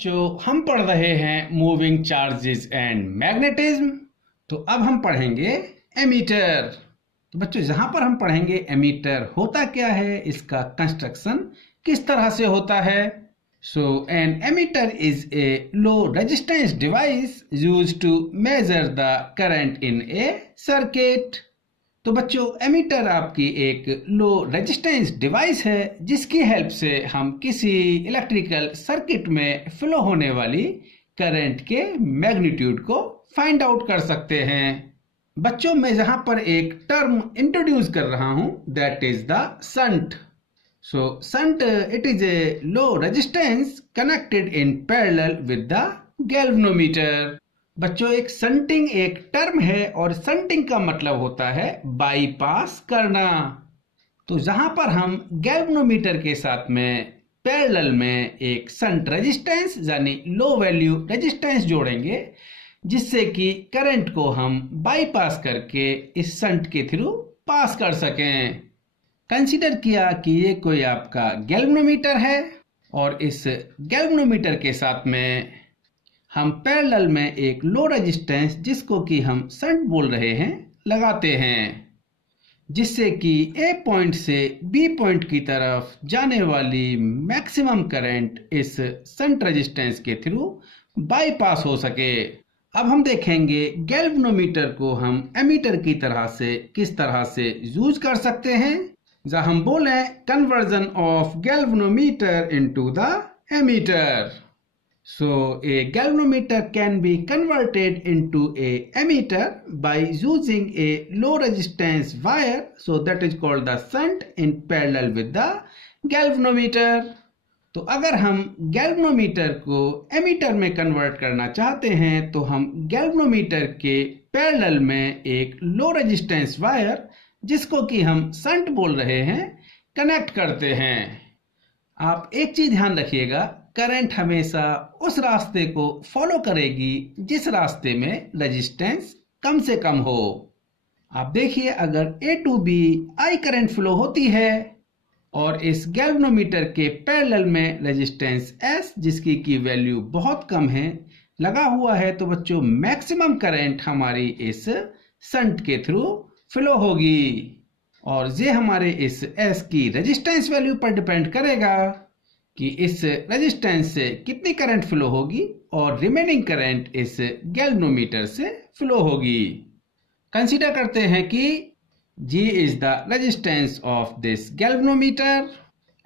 जो हम पढ़ रहे हैं मूविंग चार्जेस एंड मैग्नेटिज्म। तो अब हम पढ़ेंगे एमीटर। तो बच्चों जहां पर हम पढ़ेंगे एमीटर होता क्या है, इसका कंस्ट्रक्शन किस तरह से होता है। So an ammeter is a low resistance device used to measure the current in a circuit. तो बच्चों एमीटर आपकी एक लो रेजिस्टेंस डिवाइस है जिसकी हेल्प से हम किसी इलेक्ट्रिकल सर्किट में फ्लो होने वाली करंट के मैग्नीट्यूड को फाइंड आउट कर सकते हैं। बच्चों मैं जहां पर एक टर्म इंट्रोड्यूस कर रहा हूं that is the shunt. So shunt it is a low resistance connected in parallel with the galvanometer. बच्चों एक शंटिंग एक टर्म है और शंटिंग का मतलब होता है बाईपास करना। तो जहां पर हम गैल्वेनोमीटर के साथ में पैरेलल में एक शंट रेजिस्टेंस यानी लो वैल्यू रेजिस्टेंस जोड़ेंगे जिससे कि करंट को हम बाईपास करके इस शंट के थ्रू पास कर सकें। कंसीडर किया कि ये कोई आपका गैल्वेनोमीटर है और इस गैल्वेनोमीटर के साथ में हम पैरेलल में एक लो रेजिस्टेंस जिसको कि हम शंट बोल रहे हैं लगाते हैं जिससे कि ए पॉइंट से बी पॉइंट की तरफ जाने वाली मैक्सिमम करंट इस शंट रेजिस्टेंस के थ्रू बाईपास हो सके। अब हम देखेंगे गैल्वेनोमीटर को हम एमीटर की तरह से किस तरह से यूज कर सकते हैं। जहां हम बोले conversion of galvanometer into the ammeter. So a galvanometer can be converted into a emitter by using a low resistance wire, so that is called the shunt in parallel with the galvanometer। तो अगर हम galvanometer को ammeter में convert करना चाहते हैं तो हम गैल्वेनोमीटर के पैरेलल में एक लो रेजिस्टेंस वायर जिसको कि हम शंट बोल रहे हैं कनेक्ट करते हैं। आप एक चीज ध्यान रखिएगा, करंट हमेशा उस रास्ते को फॉलो करेगी जिस रास्ते में रेजिस्टेंस कम से कम हो। आप देखिए अगर A to B I current flow होती है और इस गैल्वेनोमीटर के पैरेलल में रेजिस्टेंस S जिसकी की वैल्यू बहुत कम है लगा हुआ है तो बच्चों मैक्सिमम करंट हमारी इस शंट के थ्रू फ्लो होगी और ये हमारे इस S की रेजिस्टेंस वैल्यू पर डिपेंड करेगा कि इस रेजिस्टेंस से कितनी करंट फ्लो होगी और रिमेनिंग करंट इस गैल्वेनोमीटर से फ्लो होगी। कंसीडर करते हैं कि G is the resistance of this galvanometer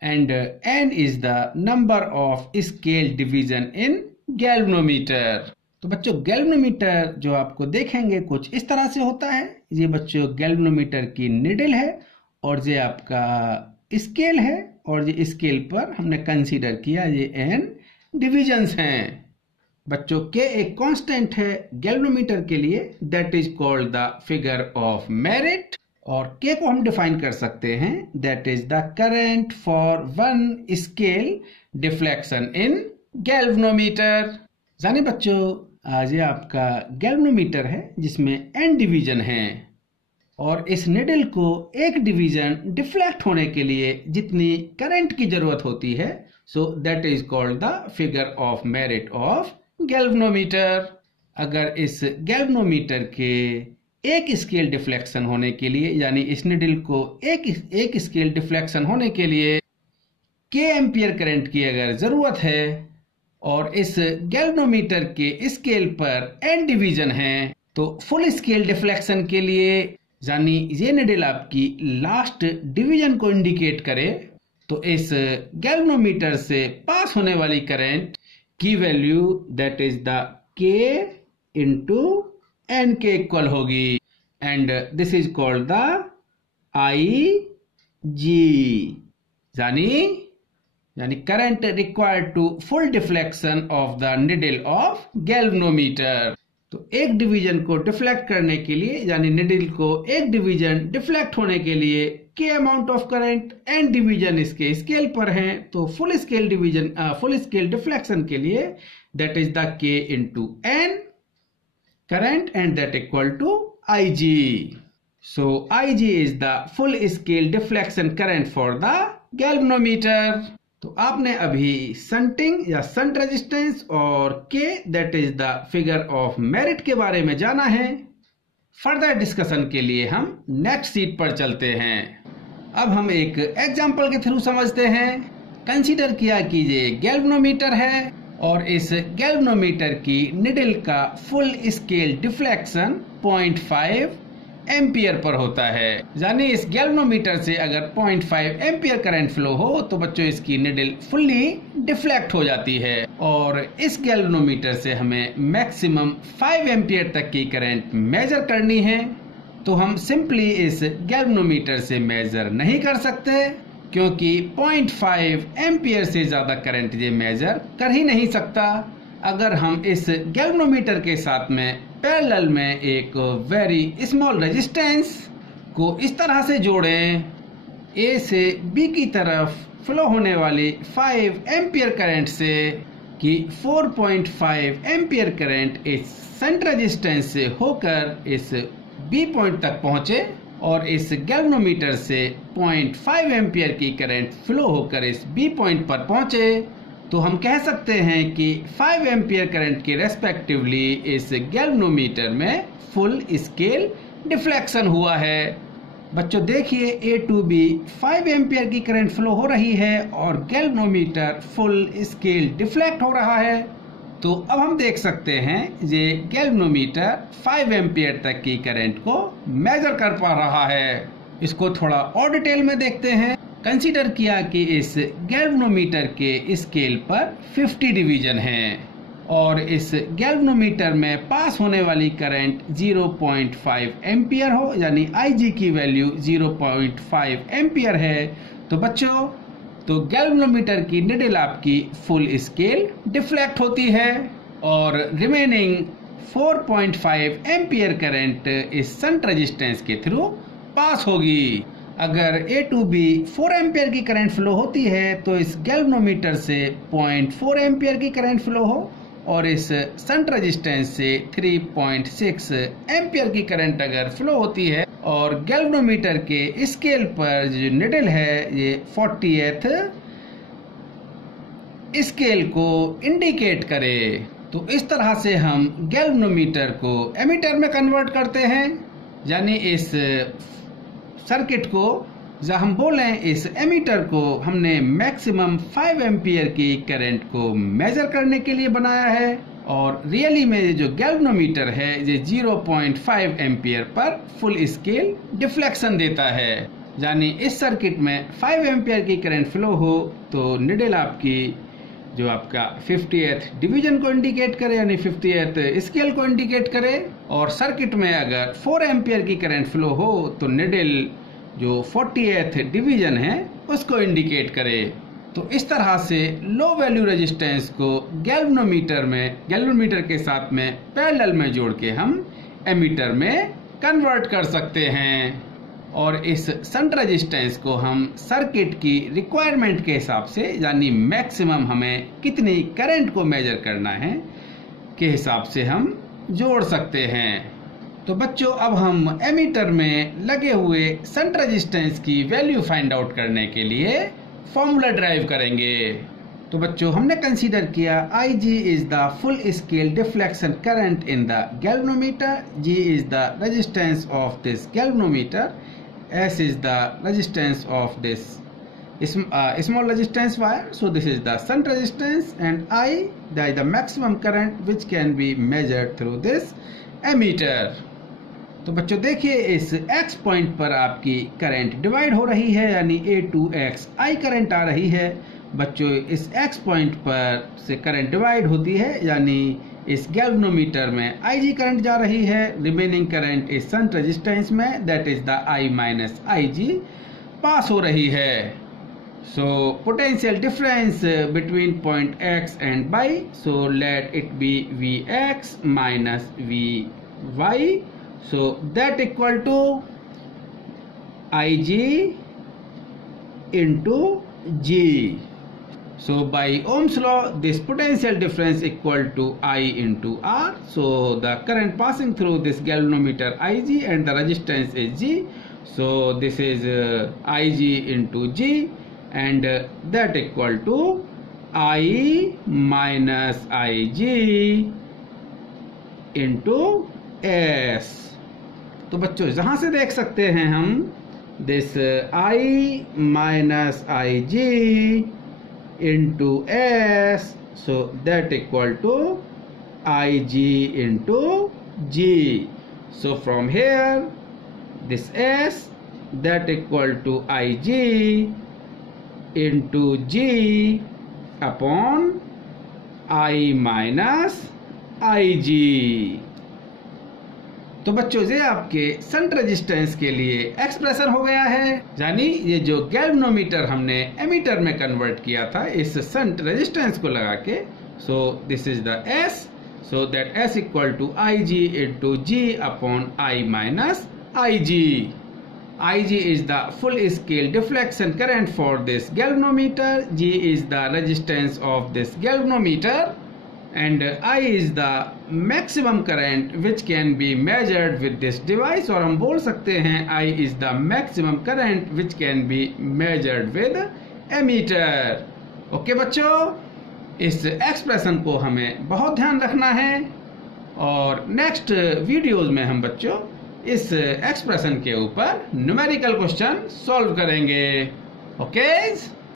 and N is the number of scale division in galvanometer. तो बच्चों गैल्वेनोमीटर जो आपको देखेंगे कुछ इस तरह से होता है। ये बच्चों गैल्वेनोमीटर की निडल है और ये आपका स्केल है और ये स्केल पर हमने कंसीडर किया ये n डिविजन्स हैं। बच्चों के एक कांस्टेंट है गैल्वेनोमीटर के लिए that is called the figure of merit और k को हम डिफाइन कर सकते हैं that is the current for one scale deflection in galvanometer. जाने बच्चों आज ये आपका गैल्वेनोमीटर है जिसमें n डिवीजन है और इस निडल को एक डिवीजन डिफ्लेक्ट होने के लिए जितनी करंट की जरूरत होती है so that is called the figure of merit of galvanometer. अगर इस गैल्वेनोमीटर के एक स्केल डिफ्लेक्शन होने के लिए यानी इस निडल को एक स्केल डिफ्लेक्शन होने के लिए k एम्पियर करंट की अगर जरूरत है और इस गैल्वेनोमीटर के स्केल पर n डिवीजन है तो फुल स्केल डिफ्लेक्शन के लिए यानी ये निडल आपकी लास्ट डिवीजन को इंडिकेट करे तो इस गैल्वेनोमीटर से पास होने वाली करंट की value that is the k into n के इक्वल होगी and this is called the IG यानी current required to full deflection of the needle of galvanometer. तो एक डिवीजन को डिफ्लेक्ट करने के लिए यानी निडल को एक डिवीजन डिफ्लेक्ट होने के लिए k amount of current n division इसके स्केल पर हैं तो फुल स्केल डिफ्लेक्शन के लिए that is the k into n current and that equal to IG। So Ig is the full scale deflection current for the galvanometer. तो आपने अभी shunting या शंट रेजिस्टेंस और के that is the figure of merit के बारे में जाना है। फर्दर डिस्कशन के लिए हम नेक्स्ट शीट पर चलते हैं। अब हम एक एग्जाम्पल के थ्रू समझते हैं। कंसीडर किया कीजिए गैल्वेनोमीटर है और इस गैल्वेनोमीटर की निडल का full scale deflection 0.5 ampere per होता है। यानी इस गैल्वेनोमीटर से अगर 0.5 एम्पियर करंट फ्लो हो तो बच्चों इसकी निडल फुल्ली डिफ्लेक्ट हो जाती है और इस गैल्वेनोमीटर से हमें मैक्सिमम 5 एम्पियर तक की करंट मेजर करनी है। तो हम सिंपली इस गैल्वेनोमीटर से मेजर नहीं कर सकते क्योंकि 0.5 एम्पियर से ज्यादा करंट ये मेजर कर ही नहीं सकता। अगर हम इस गैल्वेनोमीटर के साथ में पैरेलल में एक वेरी स्मॉल रेजिस्टेंस को इस तरह से जोड़ें, ए से बी की तरफ फ्लो होने वाली 5 एम्पियर करंट से कि 4.5 एम्पियर करंट इस शंट रेजिस्टेंस से होकर इस बी पॉइंट तक पहुंचे और इस गैल्वेनोमीटर से 0.5 एम्पियर की करंट फ्लो होकर इस बी पॉइंट पर पहुंचे, तो हम कह सकते हैं कि 5 एम्पियर करंट के रेस्पेक्टिवली इस गैल्वेनोमीटर में फुल स्केल डिफ्लेक्शन हुआ है। बच्चों देखिए ए टू बी 5 एम्पियर की करंट फ्लो हो रही है और गैल्वेनोमीटर फुल स्केल डिफ्लेक्ट हो रहा है। तो अब हम देख सकते हैं ये गैल्वेनोमीटर 5 एम्पियर तक की करंट को मेजर कर पा रहा है। इसको थोड़ा और डिटेल में देखते हैं। कंसीडर किया कि इस गैल्वेनोमीटर के स्केल पर 50 डिवीजन हैं और इस गैल्वेनोमीटर में पास होने वाली करंट 0.5 एम्पियर हो, यानी IG की वैल्यू 0.5 एम्पियर है। तो बच्चों तो गैल्वेनोमीटर की निडल आपकी फुल स्केल डिफ्लेक्ट होती है और रिमेनिंग 4.5 एम्पियर करंट इस शंट रेजिस्टेंस के थ्रू पास होगी। अगर ए टू बी 4 एम्पियर की करंट फ्लो होती है तो इस गैल्वेनोमीटर से 0.4 एम्पियर की करंट फ्लो हो और इस शंट रेजिस्टेंस से 3.6 एम्पियर की करंट अगर फ्लो होती है और गैल्वेनोमीटर के स्केल पर जो निडल है ये 40th स्केल को इंडिकेट करे। तो इस तरह से हम गैल्वेनोमीटर को एमीटर में कन्वर्ट करते हैं, यानी इस सर्किट को जब हम बोलें इस एमीटर को हमने मैक्सिमम 5 एम्पियर की करंट को मेजर करने के लिए बनाया है और रियली में जो गैल्वेनोमीटर है ये 0.5 ampere per full scale deflection देता है। यानी इस सर्किट में 5 एम्पियर की करंट फ्लो हो तो निडल आपकी जो आपका 50th डिवीजन को इंडिकेट करे, यानी 50th स्केल को इंडिकेट करे, और सर्किट में अगर 4 एम्पियर की करंट फ्लो हो तो निडल जो 40th डिवीजन है उसको इंडिकेट करे। तो इस तरह से लो वैल्यू रेजिस्टेंस को गैल्वेनोमीटर के साथ में पैरेलल में जोड़ के हम एमीटर में कन्वर्ट कर सकते हैं और इस शंट रेजिस्टेंस को हम सर्किट की रिक्वायरमेंट के हिसाब से, यानी मैक्सिमम हमें कितनी करंट को मेजर करना है के हिसाब से हम जोड़ सकते हैं। तो बच्चों अब हम एमीटर में लगे हुए शंट रेजिस्टेंस की वैल्यू फाइंड आउट करने के लिए फॉर्मूला ड्राइव करेंगे। तो बच्चों हमने कंसीडर किया IG is the full scale deflection current in the galvanometer, G is the resistance of this galvanometer, S is the resistance of this small resistance wire, so this is the shunt resistance, and I is the maximum current which can be measured through this ammeter। तो बच्चों देखिए इस X point पर आपकी current divide हो रही है, यानी A to X I current आ रही है। बच्चों इस X पॉइंट पर से करंट डिवाइड होती है, यानी इस गैल्वेनोमीटर में IG करंट जा रही है, रिमेनिंग करंट इस शंट रेजिस्टेंस में that is the I minus IG पास हो रही है। So potential difference between point X and Y, so let it be Vx minus Vy, so that equal to Ig into G। So by Ohm's law this potential difference equal to I into R, so the current passing through this galvanometer Ig and the resistance is G, so this is Ig into G, and that equal to I minus Ig into S। तो बच्चों जहां से देख सकते हैं हम this I minus Ig into S, so that equal to Ig into G। So from here this S that equal to Ig into G upon I minus Ig। तो बच्चों ये आपके शंट रेजिस्टेंस के लिए एक्सप्रेशन हो गया है, यानी ये जो गैल्वेनोमीटर हमने एमीटर में कन्वर्ट किया था इस शंट रेजिस्टेंस को लगा के। So this is the S, so that S equal to Ig into G upon I minus Ig। Ig is the full scale deflection current for this galvanometer, G is the resistance of this galvanometer, and I is the maximum current which can be measured with this device। और हम बोल सकते हैं I is the maximum current which can be measured with ammeter। Okay बच्चों, इस expression को हमें बहुत ध्यान रखना है और नेक्स्ट वीडियोज में हम बच्चों इस एक्सप्रेशन के ऊपर न्यूमेरिकल क्वेश्चन सॉल्व करेंगे। ओके।